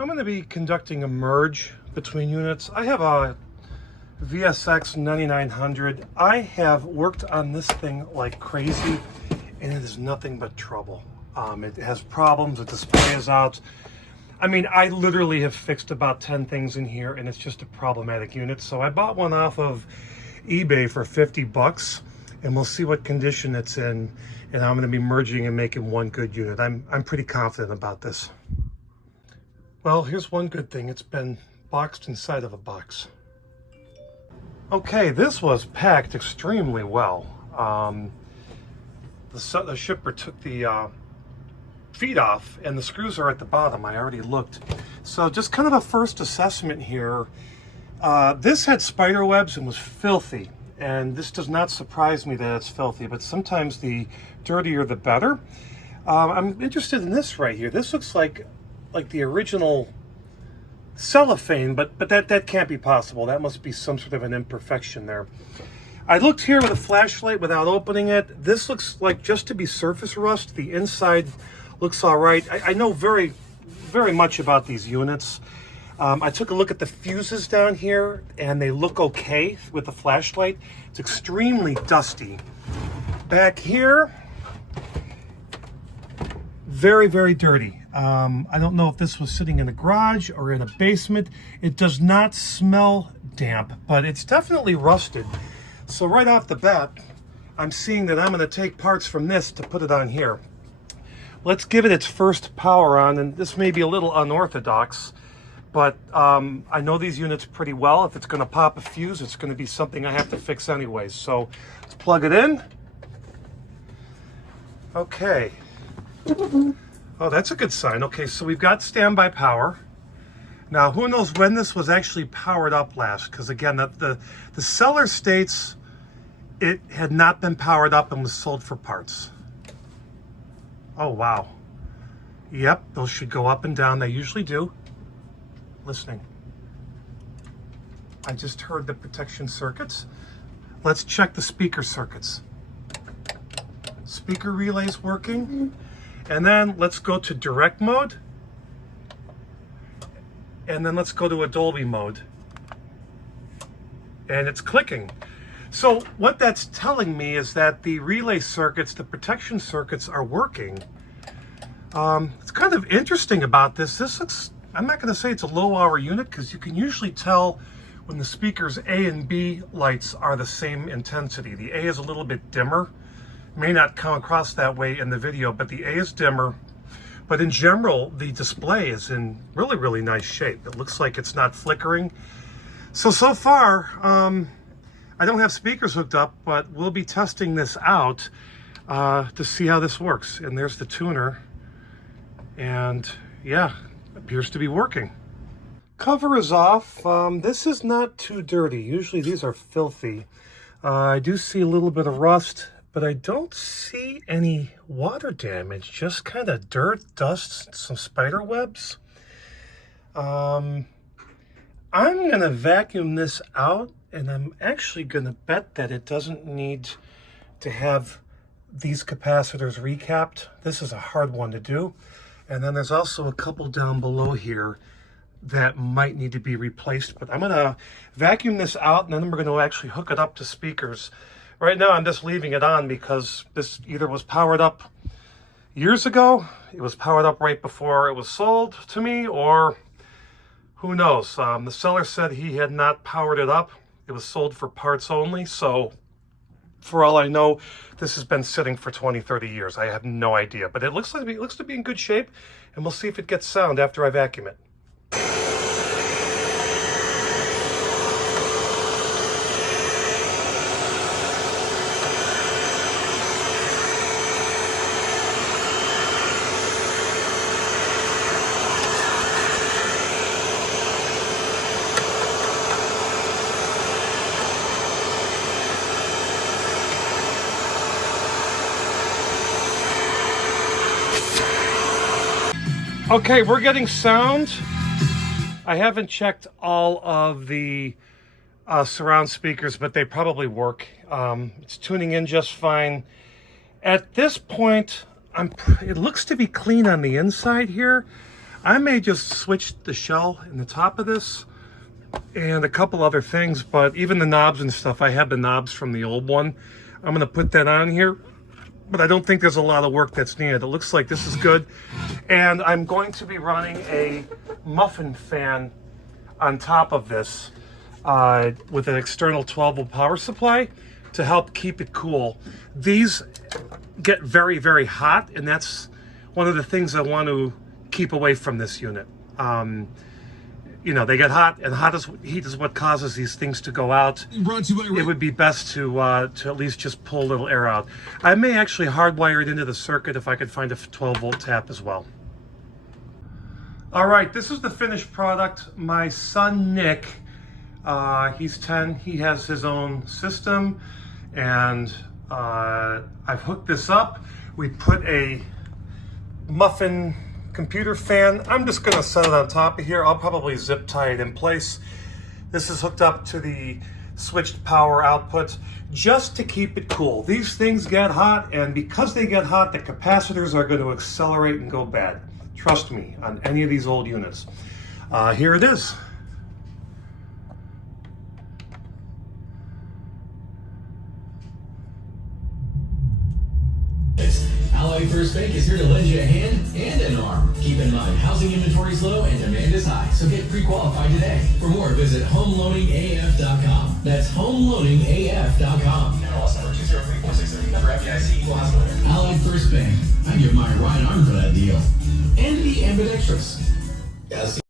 I'm going to be conducting a merge between units. I have a VSX-9900. I have worked on this thing like crazy, and it is nothing but trouble. It has problems, the display is out. I mean, I literally have fixed about 10 things in here, and it's just a problematic unit. So I bought one off of eBay for 50 bucks, and we'll see what condition it's in. And I'm going to be merging and making one good unit. I'm pretty confident about this. Well, here's one good thing. It's been boxed inside of a box. Okay, this was packed extremely well. The shipper took the feet off, and the screws are at the bottom. I already looked. So just kind of a first assessment here. This had spider webs and was filthy. And this does not surprise me that it's filthy, but sometimes the dirtier the better. I'm interested in this right here. This looks like the original cellophane, but that can't be possible. That must be some sort of an imperfection there. I looked here with a flashlight without opening it. This looks like just to be surface rust. The inside looks all right. I know very, very much about these units. I took a look at the fuses down here, and they look okay with the flashlight. It's extremely dusty. Back here, very, very dirty. I don't know if this was sitting in a garage or in a basement. It does not smell damp, but it's definitely rusted. So right off the bat, I'm seeing that I'm going to take parts from this to put it on here. Let's give it its first power on, and this may be a little unorthodox, but I know these units pretty well. If it's going to pop a fuse, it's going to be something I have to fix anyways. So let's plug it in. Okay. Oh, that's a good sign. Okay, so we've got standby power. Now, who knows when this was actually powered up last? Because again, the seller states it had not been powered up and was sold for parts. Oh, wow. Yep, those should go up and down. They usually do. Listening. I just heard the protection circuits. Let's check the speaker circuits. Speaker relays working. And then let's go to direct mode. And then let's go to a Dolby mode. And it's clicking. So what that's telling me is that the relay circuits, the protection circuits are working. It's kind of interesting about this. This looks, I'm not going to say it's a low hour unit, because you can usually tell when the speakers A and B lights are the same intensity. The A is a little bit dimmer. May not come across that way in the video, but the A is dimmer. But in general, the display is in really, really nice shape. It looks like it's not flickering. So far, I don't have speakers hooked up, but we'll be testing this out to see how this works. And there's the tuner. And yeah, appears to be working. Cover is off. This is not too dirty. Usually these are filthy. I do see a little bit of rust, but I don't see any water damage, just kind of dirt, dust, some spider webs. I'm going to vacuum this out, and I'm actually going to bet that it doesn't need to have these capacitors recapped. This is a hard one to do. And then there's also a couple down below here that might need to be replaced. But I'm going to vacuum this out, and then we're going to actually hook it up to speakers. Right now, I'm just leaving it on because this either was powered up years ago, it was powered up right before it was sold to me, or who knows. The seller said he had not powered it up. It was sold for parts only, so for all I know, this has been sitting for 20, 30 years. I have no idea, but it looks to be in good shape, and we'll see if it gets sound after I vacuum it. Okay, we're getting sound. I haven't checked all of the surround speakers, but they probably work. It's tuning in just fine. At this point, it looks to be clean on the inside here. I may just switch the shell in the top of this and a couple other things, but even the knobs and stuff, I have the knobs from the old one. I'm gonna put that on here, but I don't think there's a lot of work that's needed. It looks like this is good. And I'm going to be running a muffin fan on top of this with an external 12-volt power supply to help keep it cool. These get very, very hot, and that's one of the things I want to keep away from this unit. You know, they get hot, and heat is what causes these things to go out. It would be best to at least just pull a little air out. I may actually hardwire it into the circuit if I could find a 12-volt tap as well. All right, this is the finished product. My son, Nick, he's 10. He has his own system, and I've hooked this up. We put a muffin computer fan. I'm just going to set it on top of here. I'll probably zip tie it in place. This is hooked up to the switched power output just to keep it cool. These things get hot, and because they get hot, the capacitors are going to accelerate and go bad. Trust me, on any of these old units. Here it is. Allied First Bank is here to lend you a hand and an arm. Keep in mind, housing inventory is low and demand is high, so get pre-qualified today. For more, visit homeloaningaf.com. That's homeloaningaf.com. NLS number 2034630, number FDIC, equal housing lender. Allied First Bank. I give my right arm for that deal. And the ambidextrous. Yes.